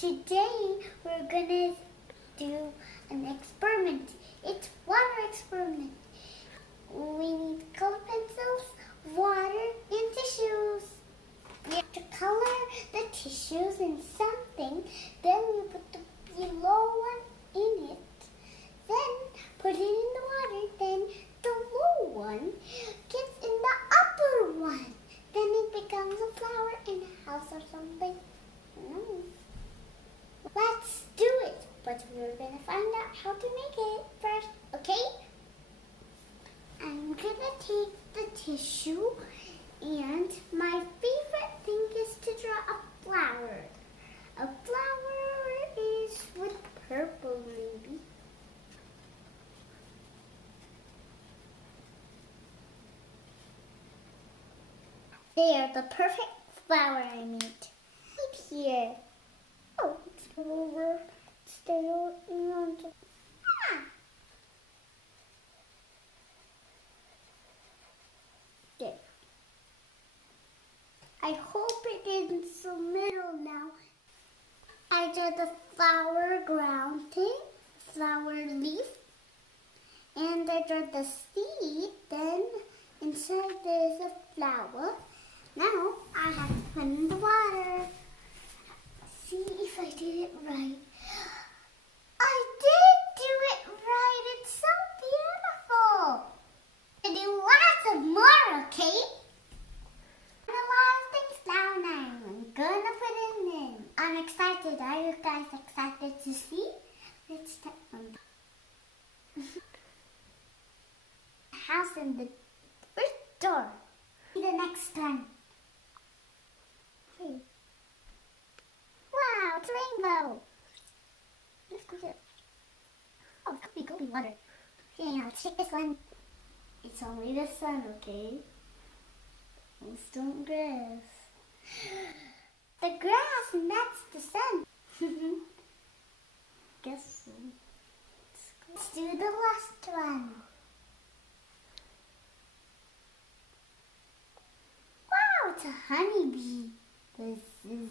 Today we're gonna do an experiment. It's water experiment. We need color pencils, water, and tissues. We have to color the tissues in something. Then we put the yellow one in it. Then put it in the water. Then the low one gets in the upper one. Then it becomes a flower in a house or something. Let's do it. But we're going to find out how to make it first, okay? I'm going to take the tissue, and my favorite thing is to draw a flower. A flower is with purple maybe. There, the perfect flower I made. Right here. Oh, it's over. Stay on. There. I hope it is the middle now. I did the flower ground thing, flower leaf, and I did the seed. Then inside there's a flower. Now I have to put in the water. See if I did it right. I did do it right. It's so beautiful. I do lots of more, okay? A lot of things down there. I'm gonna put it in. I'm excited. Are you guys excited to see? Let's start from the house in the first door. See the next one. Hey. Wow, it's a rainbow. Let's go here. Oh, it's goopy water. Okay, now let's take this one. It's only the sun, okay? Let's don't grass. The grass, and that's the sun. Guess so. Let's do the last one. Wow, it's a honeybee. This is